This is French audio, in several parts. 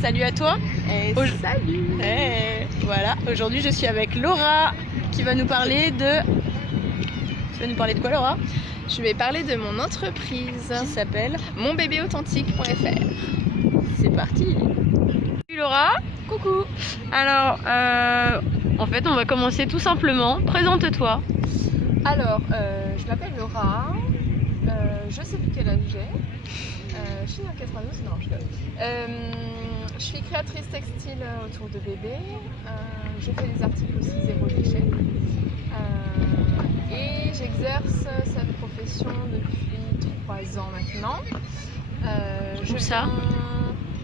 Salut à toi. Salut. Voilà, aujourd'hui je suis avec Laura qui va nous parler de... Tu vas nous parler de quoi, Laura? Je vais parler de mon entreprise Qui s'appelle monbébéauthentique.fr. C'est parti. Salut Laura. Coucou. Alors, en fait on va commencer tout simplement. Présente-toi. Alors, je m'appelle Laura. Je sais plus quel âge j'ai. Je suis en 92, non, je suis créatrice textile autour de bébé. Je fais des articles aussi zéro déchet. Et j'exerce cette profession depuis 3 ans maintenant. Où ça?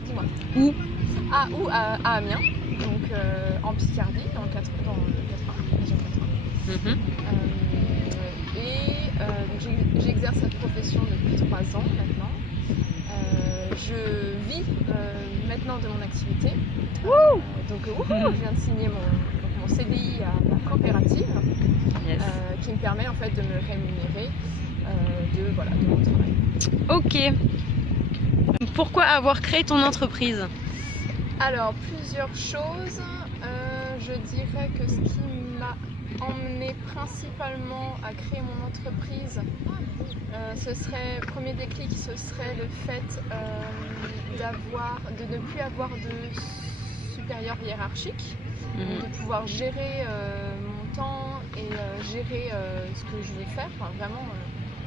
Dis-moi. Où? À Amiens, donc en Picardie, dans le 80, région 80. Donc j'exerce cette profession depuis 3 ans maintenant. Je vis maintenant de mon activité. Donc je viens de signer mon CDI à la coopérative, Yes. qui me permet en fait de me rémunérer de mon travail. Ok. Pourquoi avoir créé ton entreprise? Alors, plusieurs choses. Je dirais que ce qui m'a emmené principalement à créer mon entreprise, premier déclic, ce serait le fait de ne plus avoir de supérieur hiérarchique, de pouvoir gérer mon temps et gérer ce que je veux faire, enfin vraiment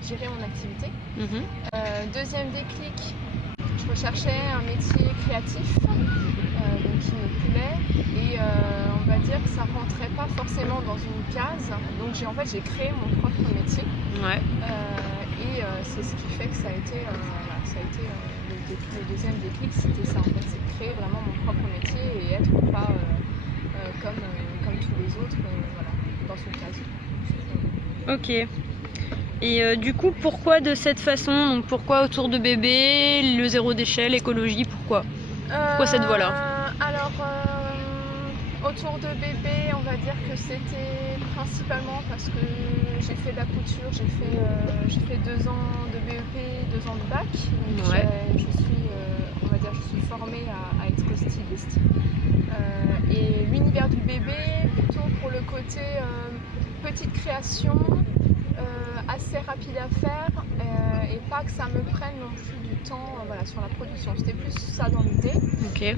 gérer mon activité. Deuxième déclic, je recherchais un métier créatif donc qui me plaît et on va dire que ça rentrait pas forcément dans une case, donc j'ai créé mon propre métier. Ouais. Et c'est ce qui fait que ça a été le deuxième déclic, c'était ça en fait, c'est de créer vraiment mon propre métier et être pas comme tous les autres dans une case. Ok. Et du coup, pourquoi de cette façon? Donc pourquoi autour de bébé, le zéro déchet, l'écologie, pourquoi cette voie-là? Alors, autour de bébé, on va dire que c'était principalement parce que j'ai fait de la couture, j'ai fait 2 ans de BEP, 2 ans de bac. Donc Ouais. je suis formée à être styliste. Et l'univers du bébé, plutôt pour le côté petite création, assez rapide à faire et pas que ça me prenne non plus du temps sur la production. C'était plus ça dans l'idée. Ok.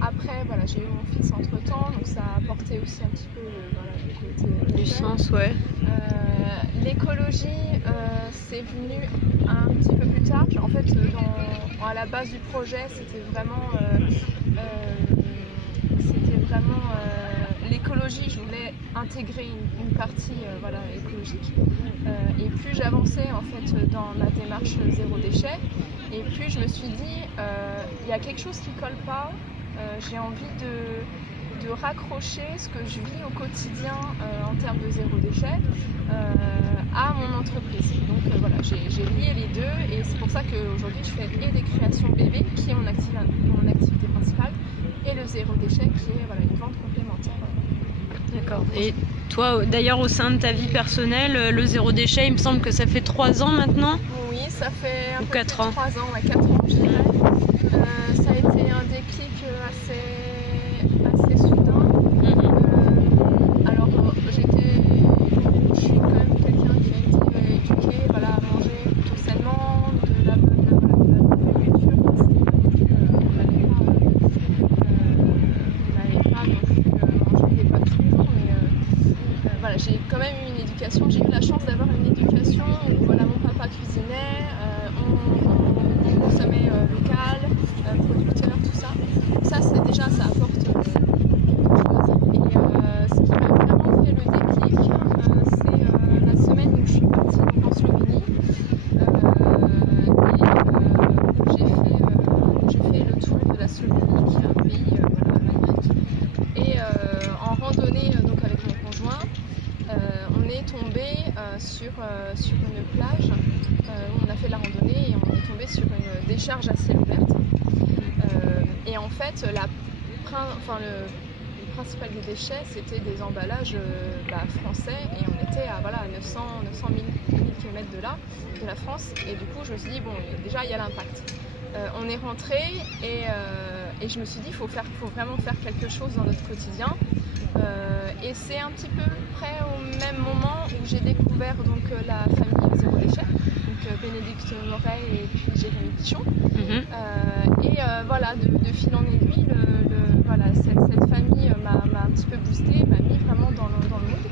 Après j'ai eu mon fils entre temps, donc ça a apporté aussi un petit peu le côté Du sens, ouais. L'écologie, c'est venu un petit peu plus tard. En fait, à la base du projet, c'était vraiment l'écologie. Je voulais intégrer une partie écologique. Et plus j'avançais en fait dans ma démarche zéro déchet, et plus je me suis dit il y a quelque chose qui colle pas. J'ai envie de raccrocher ce que je vis au quotidien en termes de zéro déchet à mon entreprise. Donc j'ai lié les deux, et c'est pour ça qu'aujourd'hui je fais et des créations bébés qui est mon activité principale, et le zéro déchet qui est une vente complémentaire. D'accord. Et toi, d'ailleurs, au sein de ta vie personnelle, le zéro déchet, il me semble que ça fait 3 ans maintenant? Oui, ça fait un peu 4 ans. 3 ans, 4 ans je dirais. Ça a été un déclic assez soudain. Alors je suis quand même quelqu'un qui a été éduqué à manger plutôt sainement, de la bonne nourriture. On n'allait pas non plus manger des pâtes tous les jours, mais j'ai quand même eu une éducation. J'ai eu la chance d'avoir une éducation où mon papa cuisinait, on consommait local, producteur, tout ça. Ça apporte quelque chose. Et ce qui m'a vraiment fait le déclic, c'est la semaine où je suis partie en Slovénie. J'ai fait le tour de la Slovénie, qui est un pays magnifique. Et en randonnée avec mon conjoint, on est tombé sur une plage où on a fait la randonnée, et on est tombé sur une décharge à ciel ouvert. Et en fait, le principal des déchets, c'était des emballages français, et on était à 900 000 km de la France. Et du coup, je me suis dit, bon, déjà, il y a l'impact. On est rentré, et Et je me suis dit, il faut vraiment faire quelque chose dans notre quotidien. Et c'est un petit peu près au même moment où j'ai découvert donc, la famille Zéro Déchet, donc Bénédicte Moret et puis Jérémy Pichon. Voilà, de fil en aiguille, voilà, cette famille m'a un petit peu boostée, m'a mis vraiment dans le mood.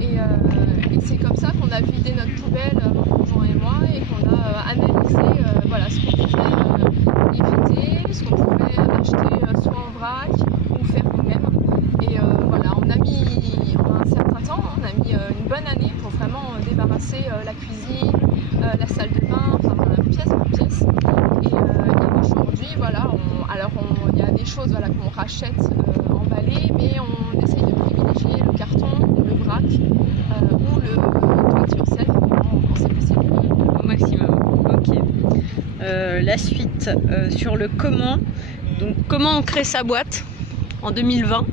Et c'est comme ça qu'on a vidé notre poubelle, mon conjoint et moi, et qu'on a analysé voilà, ce qu'on pouvait éviter, ce qu'on pouvait acheter soit en vrac ou faire nous-mêmes. Et voilà, on a un certain temps, on a mis une bonne année pour vraiment débarrasser la cuisine, la salle de bain, enfin voilà, pièce par pièce. Et aujourd'hui, voilà, il y a des choses voilà, qu'on rachète emballées, mais on essaye de privilégier le carton, le vrac ou le do-it-yourself quand c'est possible. Au maximum, ok. La suite sur le comment. Donc comment on crée sa boîte en 2020.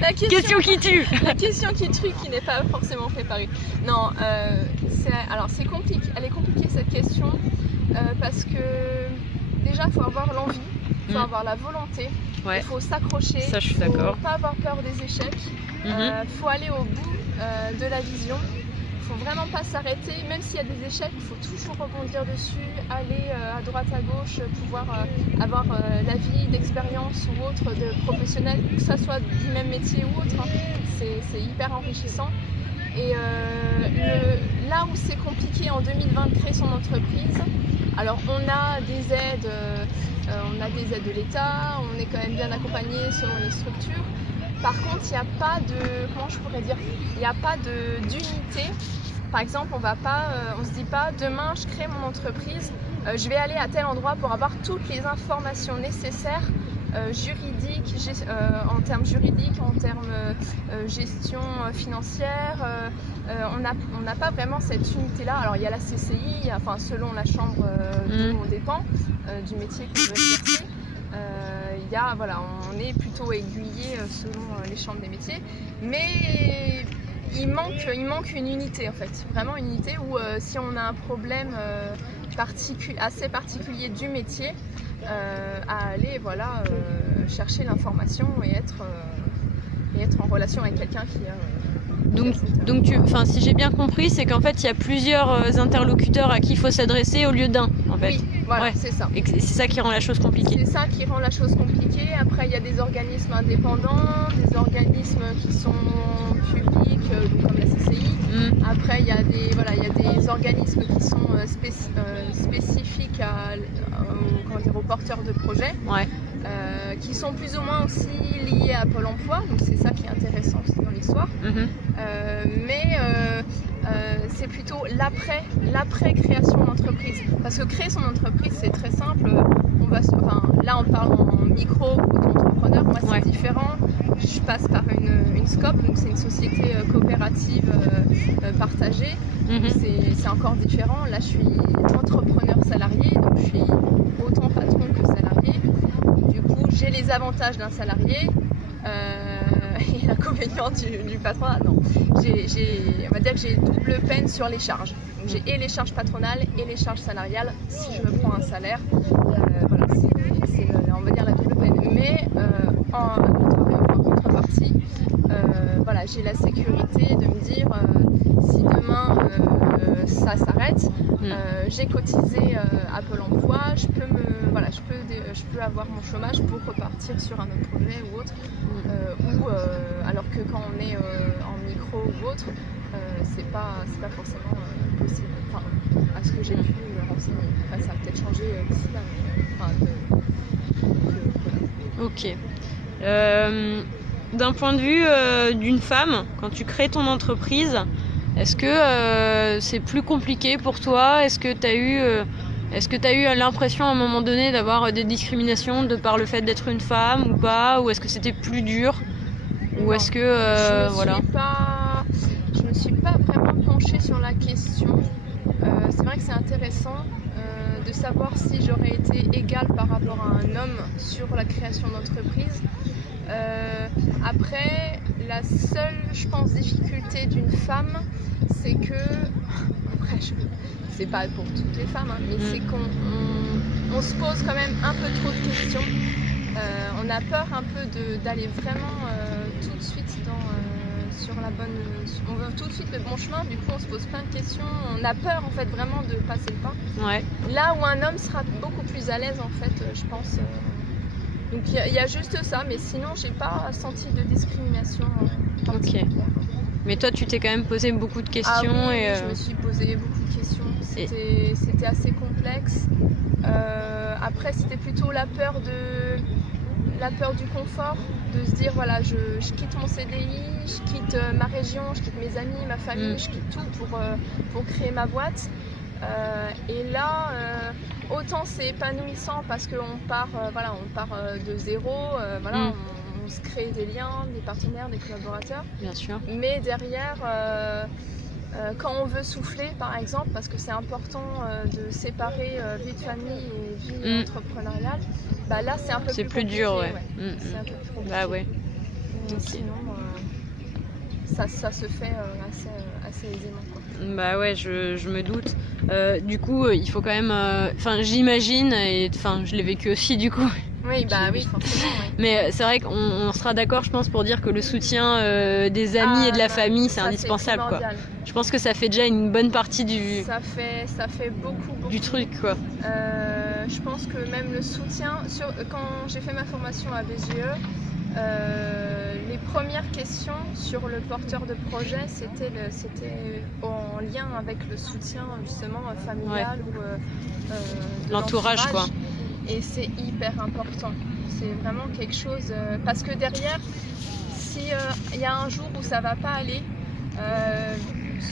La question qui tue. La question qui tue, qui n'est pas forcément préparée. Non, c'est compliqué. Elle est compliquée cette question parce que déjà il faut avoir l'envie, il faut avoir la volonté, il faut s'accrocher, ça je suis il ne d'accord. faut pas avoir peur des échecs, il faut aller au bout de la vision. Il ne faut vraiment pas s'arrêter, même s'il y a des échecs, il faut toujours rebondir dessus, aller à droite à gauche, pouvoir avoir l'avis d'expérience ou autre de professionnels, que ce soit du même métier ou autre, hein. C'est hyper enrichissant. Et là où c'est compliqué en 2020 de créer son entreprise, alors on a des aides, de l'État, on est quand même bien accompagné selon les structures. Par contre, il n'y a pas de, comment je pourrais dire, il n'y a pas d'unité. Par exemple, on se dit pas demain je crée mon entreprise, je vais aller à tel endroit pour avoir toutes les informations nécessaires juridiques, en termes juridiques, en termes gestion financière. On n'a pas vraiment cette unité-là. Alors il y a la CCI, enfin selon la chambre d'où on dépend, du métier qu'on veut exercer. On est plutôt aiguillé selon les chambres des métiers, mais il manque une unité en fait, vraiment une unité où si on a un problème assez particulier du métier, à aller chercher l'information et être en relation avec quelqu'un qui a... Donc si j'ai bien compris, c'est qu'en fait il y a plusieurs interlocuteurs à qui il faut s'adresser au lieu d'un en fait. Oui, voilà, c'est ça. Et c'est ça qui rend la chose compliquée. C'est ça qui rend la chose compliquée. Après il y a des organismes indépendants, des organismes qui sont publics, comme la CCI. Après il y a des organismes qui sont spécifiques aux porteurs de projets. Qui sont plus ou moins aussi liés à Pôle emploi, donc c'est ça qui est intéressant aussi dans l'histoire. Mais c'est plutôt l'après-création d'entreprise. Parce que créer son entreprise, c'est très simple. Là, on parle en micro ou d'entrepreneur. Moi, c'est différent. Je passe par une SCOP, donc c'est une société coopérative partagée. C'est encore différent. Là, je suis entrepreneur salarié, donc je suis autant patron que salarié. Du coup, j'ai les avantages d'un salarié et l'inconvénient du patronat. Non, on va dire que j'ai double peine sur les charges. Donc, j'ai et les charges patronales et les charges salariales si je me prends un salaire. C'est on va dire la double peine. Mais en contrepartie, j'ai la sécurité de me dire si demain ça s'arrête, j'ai cotisé à Pôle emploi, je peux avoir mon chômage pour repartir sur un autre projet ou autre. Alors que quand on est en micro ou autre, c'est pas forcément possible. Enfin, à ce que j'ai pu me renseigner. Enfin, ça a peut-être changé d'ici là. Voilà. Ok. D'un point de vue d'une femme, quand tu crées ton entreprise, est-ce que c'est plus compliqué pour toi? Est-ce que tu as eu l'impression à un moment donné d'avoir des discriminations de par le fait d'être une femme ou pas? Ou est-ce que c'était plus dur? Ou est-ce que je me suis pas vraiment penchée sur la question. C'est vrai que c'est intéressant de savoir si j'aurais été égale par rapport à un homme sur la création d'entreprise. Après, la seule, je pense, difficulté d'une femme, c'est que après, c'est pas pour toutes les femmes, hein, mais c'est qu'on se pose quand même un peu trop de questions. On a peur un peu d'aller vraiment tout de suite sur la bonne... On veut tout de suite le bon chemin, du coup on se pose plein de questions, on a peur en fait vraiment de passer le pas. Ouais. Là où un homme sera beaucoup plus à l'aise en fait, je pense. Donc il y a juste ça, mais sinon j'ai pas senti de discrimination particulière. Ok. Mais toi tu t'es quand même posé beaucoup de questions. Ah oui, et je me suis posé beaucoup de questions, c'était assez complexe. Après c'était plutôt la peur du confort, de se dire voilà je quitte mon CDI, je quitte ma région, je quitte mes amis, ma famille, je quitte tout pour créer ma boîte. Et là, autant c'est épanouissant parce qu'on part, de zéro, on se crée des liens, des partenaires, des collaborateurs. Bien sûr. Mais derrière, quand on veut souffler par exemple, parce que c'est important de séparer vie de famille et vie entrepreneuriale, bah là c'est un peu plus dur, ouais. C'est un peu plus compliqué. Bah ouais. Sinon, ça se fait assez aisément, quoi. Bah ouais, je me doute. Du coup, il faut quand même... j'imagine, et je l'ai vécu aussi du coup. Oui, bah oui, forcément, oui. Mais c'est vrai qu'on sera d'accord, je pense, pour dire que le soutien des amis et de la famille, c'est indispensable, quoi. Je pense que ça fait déjà une bonne partie du... Ça fait beaucoup. Du truc, quoi. Je pense que même le soutien... Quand j'ai fait ma formation à BGE, les premières questions sur le porteur de projet, c'était en lien avec le soutien justement familial ou l'entourage, quoi. Et c'est hyper important. C'est vraiment quelque chose parce que derrière, si y a un jour où ça va pas aller,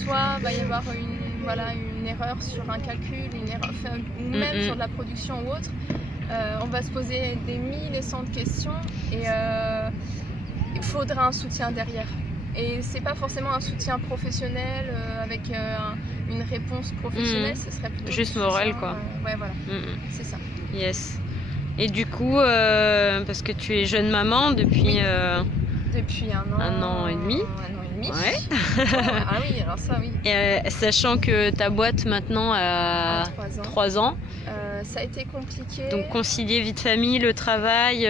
soit va y avoir une erreur sur un calcul, ou même sur de la production ou autre. On va se poser des mille et cent de questions et il faudra un soutien derrière. Et c'est pas forcément un soutien professionnel avec une réponse professionnelle, ce serait plutôt juste moral, quoi. Ouais, voilà, c'est ça. Yes. Et du coup, parce que tu es jeune maman depuis... Depuis un an et demi. Ouais. Ah oui, alors ça, oui. Et sachant que ta boîte maintenant a 3 ans. Ça a été compliqué. Donc concilier vie de famille, le travail,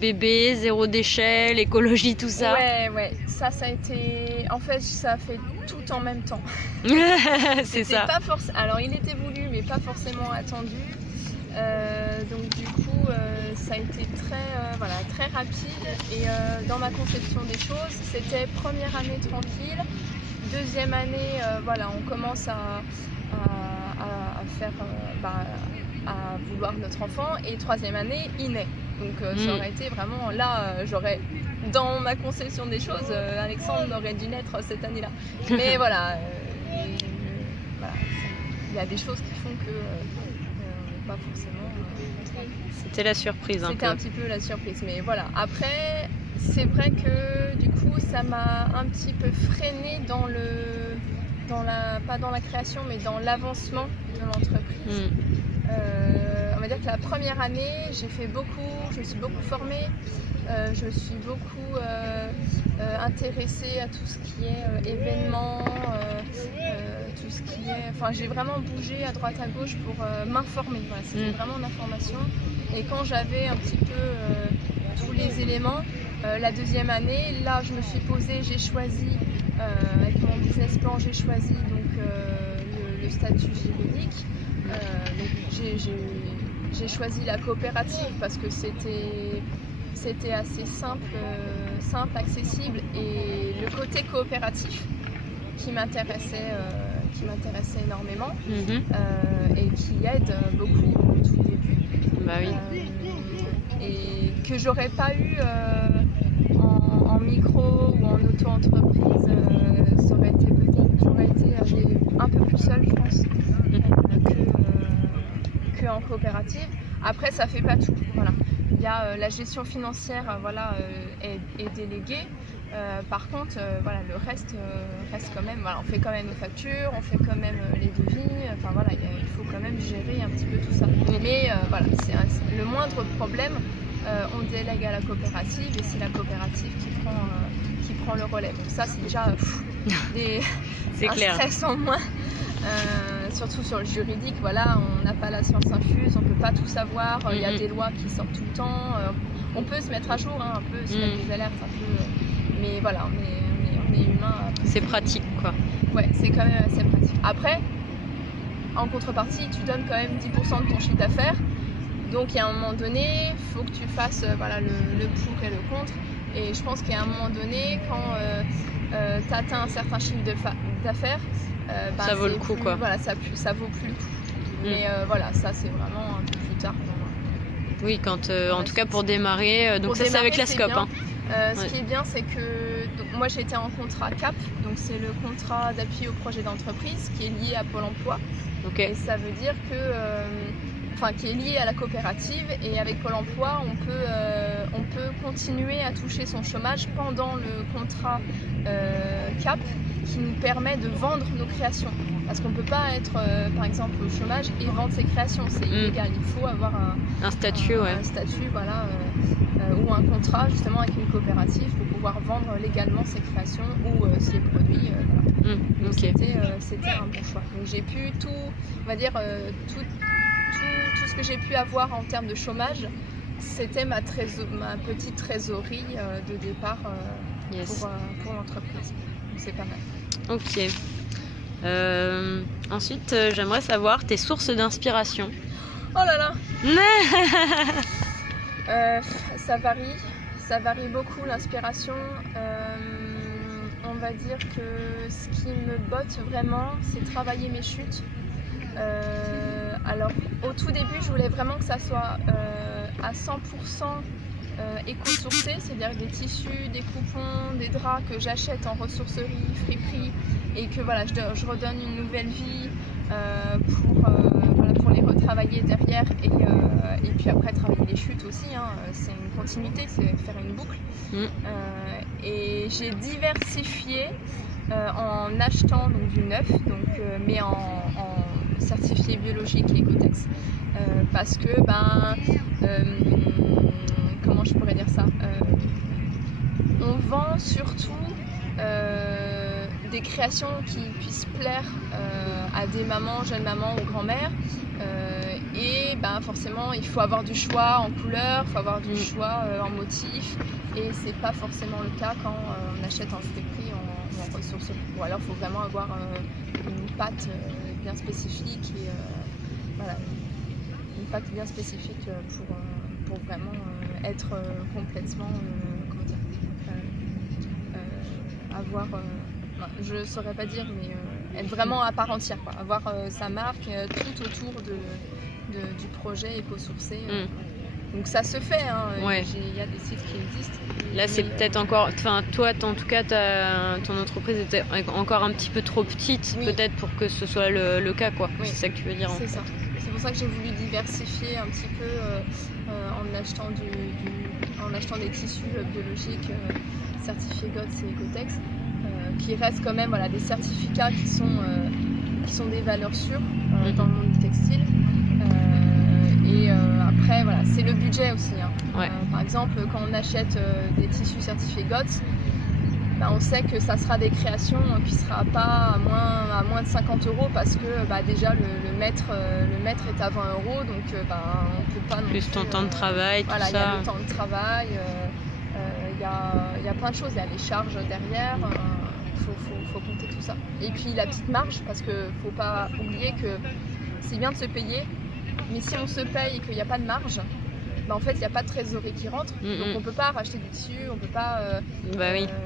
bébé, zéro déchet, l'écologie, tout ça. Ouais. Ça a été... En fait, ça a fait tout en même temps. C'est ça. Alors, il était voulu, mais pas forcément attendu. Donc du coup, ça a été très rapide. Et dans ma conception des choses, c'était première année tranquille. Deuxième année, on commence à faire... à vouloir notre enfant, et troisième année il naît, donc ça aurait été vraiment là, j'aurais, dans ma conception des choses, Alexandre aurait dû naître cette année là, mais voilà, il y a des choses qui font que pas forcément c'était la surprise, c'était un petit peu la surprise, mais voilà, après c'est vrai que du coup ça m'a un petit peu freiné pas dans la création, mais dans l'avancement de l'entreprise. On va dire que la première année, je me suis beaucoup formée, je me suis beaucoup intéressée à tout ce qui est événements, tout ce qui est... Enfin, j'ai vraiment bougé à droite à gauche pour m'informer. Voilà, c'était vraiment l'information. Et quand j'avais un petit peu tous les éléments, la deuxième année, là, je me suis posée, j'ai choisi, avec mon business plan, j'ai choisi donc le statut juridique. J'ai choisi la coopérative parce que c'était assez simple, accessible, et le côté coopératif qui m'intéressait énormément, et qui aide beaucoup au tout début. Bah oui. Et que j'aurais pas eu en micro ou en auto-entreprise, j'aurais été un peu plus seule, je pense, que en coopérative. Après, ça fait pas tout. Voilà. Il y a la gestion financière, est déléguée. Par contre, le reste quand même. Voilà, on fait quand même nos factures, on fait quand même les devis. Enfin voilà, il faut quand même gérer un petit peu tout ça. Mais c'est le moindre problème, on délègue à la coopérative, et c'est la coopérative qui prend le relais. Donc ça, c'est déjà c'est clair. Stress en moins. Surtout sur le juridique, voilà, on n'a pas la science infuse, on peut pas tout savoir, il y a des lois qui sortent tout le temps, on peut se mettre à jour, hein, un peu, se mettre des alertes, un peu, mais voilà, on est humain. C'est pratique, quoi. Ouais, c'est quand même assez pratique. Après, en contrepartie, tu donnes quand même 10% de ton chiffre d'affaires, donc il y a un moment donné, il faut que tu fasses voilà, le pour et le contre, et je pense qu'à un moment donné, quand tu atteins un certain chiffre d'affaires, ça vaut le coup, quoi. Voilà, ça vaut plus le coup. Mais voilà, ça c'est vraiment un peu plus tard. Oui, quand, en tout cas pour démarrer, donc ça c'est avec la SCOP. Hein. Ce qui est bien, c'est que donc, moi j'ai été en contrat CAP, donc c'est le contrat d'appui au projet d'entreprise qui est lié à Pôle emploi. Okay. Et ça veut dire que, qui est lié à la coopérative, et avec Pôle emploi, on peut continuer à toucher son chômage pendant le contrat CAP, qui nous permet de vendre nos créations. Parce qu'on ne peut pas être, par exemple, au chômage et vendre ses créations, c'est illégal. Il faut avoir un statut, un statut, voilà, ou un contrat justement avec une coopérative pour pouvoir vendre légalement ses créations ou ses produits. Voilà. Donc c'était un bon choix. Donc j'ai pu tout, on va dire, tout ce que j'ai pu avoir en termes de chômage, c'était ma petite trésorerie de départ pour l'entreprise. Donc c'est pas mal. Ok. Ensuite, j'aimerais savoir tes sources d'inspiration. Oh là là. Ça varie beaucoup l'inspiration. On va dire que ce qui me botte vraiment, c'est travailler mes chutes. Alors au tout début, je voulais vraiment que ça soit à 100% éco-sourcé, c'est-à-dire des tissus, des coupons, des draps que j'achète en ressourcerie, friperie, et que voilà, je redonne une nouvelle vie pour les retravailler derrière, et puis après travailler les chutes aussi, hein, c'est une continuité, c'est faire une boucle. Et j'ai diversifié en achetant donc, du neuf, mais en certifié biologique et Ecotex, parce que comment je pourrais dire ça, on vend surtout des créations qui puissent plaire à des mamans, jeunes mamans ou grand-mères, et forcément il faut avoir du choix en couleur, il faut avoir du choix en motif, et c'est pas forcément le cas quand on achète en friperie ou en ressources, ou alors il faut vraiment avoir une pâte bien spécifique, et voilà, une pâte bien spécifique pour vraiment être complètement, comment dire, avoir, je saurais pas dire, mais être vraiment à part entière, quoi. Avoir sa marque tout autour du projet éco-sourcé. Donc ça se fait, hein. Il y a des sites qui existent. Là c'est peut-être encore, enfin toi en tout cas ton entreprise était encore un petit peu trop petite, peut-être pour que ce soit le cas, quoi. Oui. C'est ça que tu veux dire. C'est ça. C'est pour ça que j'ai voulu diversifier un petit peu en achetant des tissus biologiques certifiés GOTS et Ecotex, qui restent quand même, voilà, des certificats qui sont des valeurs sûres dans le monde du textile. Et après, voilà, c'est le budget aussi. Hein. Par exemple, quand on achète des tissus certifiés GOTS, on sait que ça sera des créations qui ne sera pas à moins de 50 €, parce que déjà le mètre est à 20 €, donc on peut pas non plus ton temps de travail, voilà, tout ça. Il y a le temps de travail, il y a plein de choses, il y a les charges derrière, faut compter tout ça. Et puis la petite marge, parce qu'il ne faut pas oublier que c'est bien de se payer, mais si on se paye et qu'il n'y a pas de marge, en fait il n'y a pas de trésorerie qui rentre, donc on ne peut pas racheter du tissu, on ne peut pas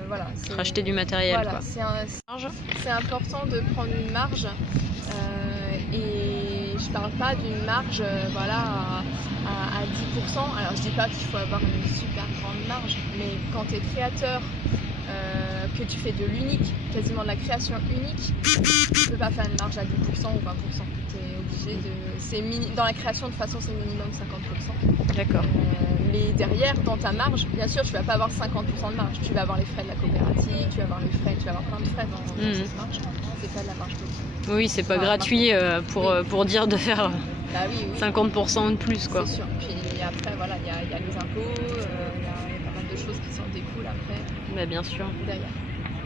voilà, racheter du matériel, voilà, c'est important de prendre une marge, et je parle pas d'une marge à 10%. Alors je dis pas qu'il faut avoir une super grande marge, mais quand tu es créateur, que tu fais de l'unique, quasiment de la création unique, tu peux pas faire une marge à 10% ou 20%. Tu es obligé de... dans la création, de toute façon, c'est minimum 50%. D'accord. Mais derrière, dans ta marge, bien sûr, tu vas pas avoir 50% de marge. Tu vas avoir les frais de la coopérative, tu vas avoir plein de frais dans cette marge. C'est pas de la marge totale. Oui, c'est pas gratuit pour dire de faire 50% de plus, quoi. C'est sûr. Puis après, voilà, il y a les impôts, il y a pas mal de choses qui s'en découlent après. Bien sûr. Derrière.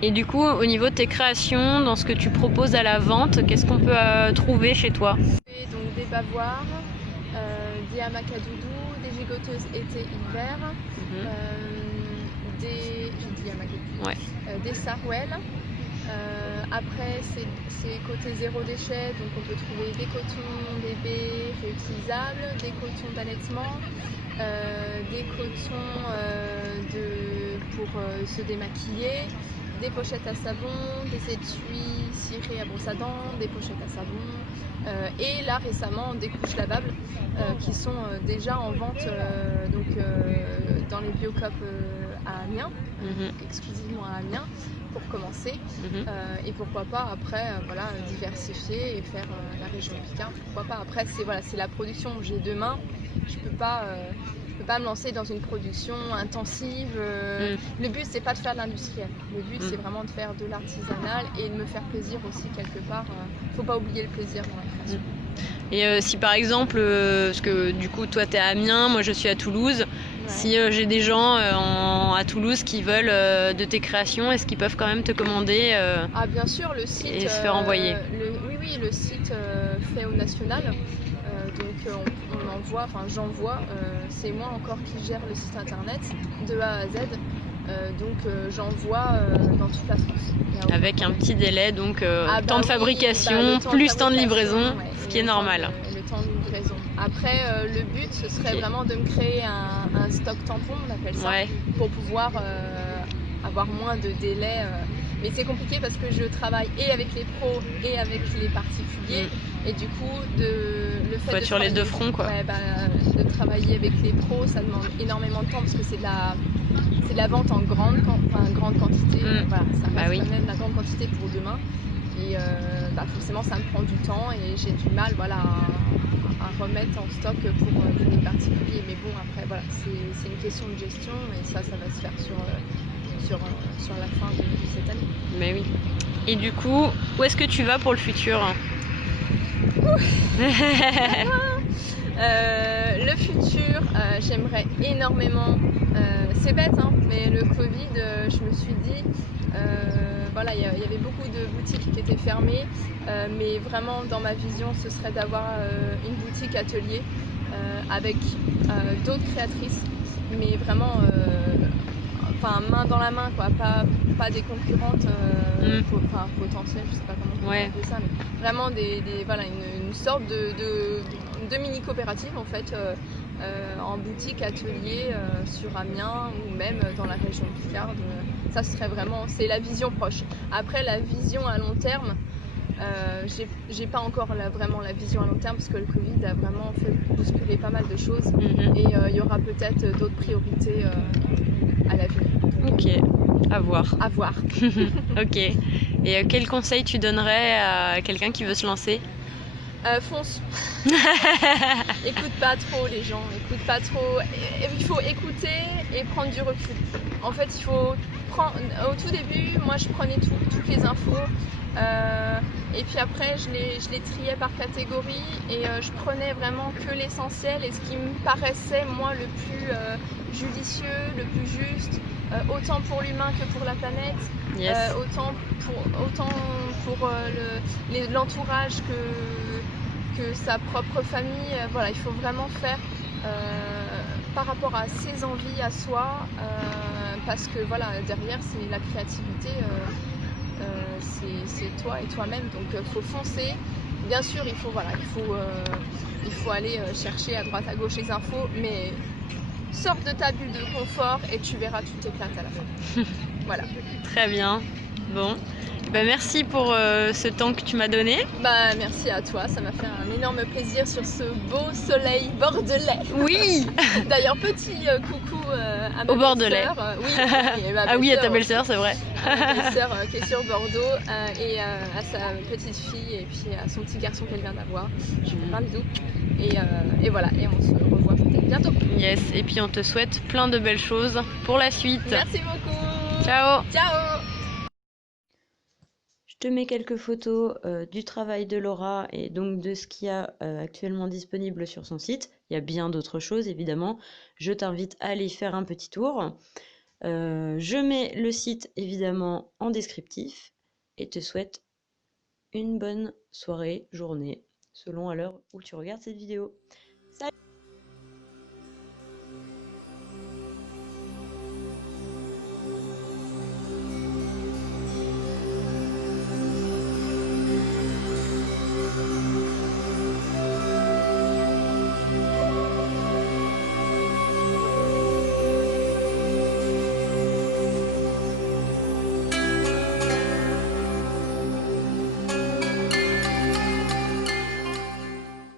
Et du coup, au niveau de tes créations, dans ce que tu proposes à la vente, qu'est-ce qu'on peut trouver chez toi? Et donc des bavoirs, des hamacs à doudou, des gigoteuses été-hiver, j'ai dit hamacs à doudou, Ouais. des sarouels. Après, c'est côté zéro déchet, donc on peut trouver des cotons bébés réutilisables, des cotons d'allaitement, des cotons pour se démaquiller, des pochettes à savon, des étuis cirés à brosse à dents, des pochettes à savon, et là récemment des couches lavables qui sont déjà en vente dans les Biocoop à Amiens, exclusivement à Amiens pour commencer, et pourquoi pas après diversifier et faire la région Picard, pourquoi pas. Après c'est la production, j'ai deux mains, je peux pas me lancer dans une production intensive. Le but c'est pas de faire de l'industriel, le but c'est vraiment de faire de l'artisanal et de me faire plaisir aussi quelque part. Faut pas oublier le plaisir dans la création. Et si par exemple, parce que du coup toi t'es à Amiens, moi je suis à Toulouse, Ouais. si j'ai des gens à Toulouse qui veulent de tes créations, est-ce qu'ils peuvent quand même te commander Ah bien sûr, le site et se faire envoyer? Oui, le site fait au national, donc on envoie, enfin j'envoie, c'est moi encore qui gère le site internet de A à Z, donc j'envoie dans toute la France. Avec un petit délai, donc temps de Oui, fabrication, le temps plus temps de livraison, ouais, ce qui est normal. Le temps de livraison. Après, le but, ce serait vraiment de me créer un stock tampon, on appelle ça, pour pouvoir avoir moins de délai. Mais c'est compliqué parce que je travaille et avec les pros et avec les particuliers. Et du coup, le fait être sur les deux fronts, quoi. Ouais, de travailler avec les pros, ça demande énormément de temps parce que c'est de la vente en grande quantité. Voilà, ça reste quand même la grande quantité pour demain. Et forcément, ça me prend du temps et j'ai du mal à remettre en stock pour les particuliers. Mais bon, après, voilà, c'est une question de gestion et ça va se faire sur la fin de cette année. Mais oui. Et du coup, où est-ce que tu vas pour le futur? Le futur, j'aimerais énormément. C'est bête, hein, mais le Covid, je me suis dit, il y avait beaucoup de boutiques qui étaient fermées, mais vraiment dans ma vision, ce serait d'avoir une boutique atelier avec d'autres créatrices, mais vraiment main dans la main, quoi, pas des concurrentes potentielles, je sais pas comment on peut appeler ça, mais vraiment une sorte de mini coopérative en fait, en boutique atelier sur Amiens ou même dans la région Picarde. Ça serait vraiment, c'est la vision proche. Après la vision à long terme, j'ai pas encore vraiment la vision à long terme parce que le Covid a vraiment fait bousculer pas mal de choses, et il y aura peut-être d'autres priorités à l'avenir. Ok, à voir. À voir. Ok. Et quel conseil tu donnerais à quelqu'un qui veut se lancer? Fonce. Écoute pas trop les gens, écoute pas trop. Il faut écouter et prendre du recul. En fait, il faut prendre. Au tout début, moi je prenais toutes les infos. Et puis après, je les triais par catégorie et je prenais vraiment que l'essentiel et ce qui me paraissait, moi, le plus judicieux, le plus juste, autant pour l'humain que pour la planète, autant pour l'entourage que sa propre famille. Voilà, il faut vraiment faire par rapport à ses envies à soi, parce que voilà, derrière, c'est la créativité. C'est toi et toi-même, donc faut foncer. Bien sûr, il faut aller chercher à droite à gauche les infos, mais sors de ta bulle de confort et tu verras, tout éclate à la fin. Voilà. Très bien. Bon, merci pour ce temps que tu m'as donné. Merci à toi, ça m'a fait un énorme plaisir sur ce beau soleil bordelais. Oui. D'ailleurs, petit coucou à ma au Bordelais. Ah oui, à ta belle-sœur, c'est vrai. Ma belle-sœur qui est sur Bordeaux, et à sa petite fille et puis à son petit garçon qu'elle vient d'avoir. Je lui fais plein de bisous. Et voilà, et on se revoit peut-être bientôt. Yes, et puis on te souhaite plein de belles choses pour la suite. Merci beaucoup. Ciao. Ciao. Je te mets quelques photos du travail de Laura et donc de ce qu'il y a actuellement disponible sur son site. Il y a bien d'autres choses évidemment. Je t'invite à aller faire un petit tour. Je mets le site évidemment en descriptif et te souhaite une bonne soirée, journée, selon à l'heure où tu regardes cette vidéo.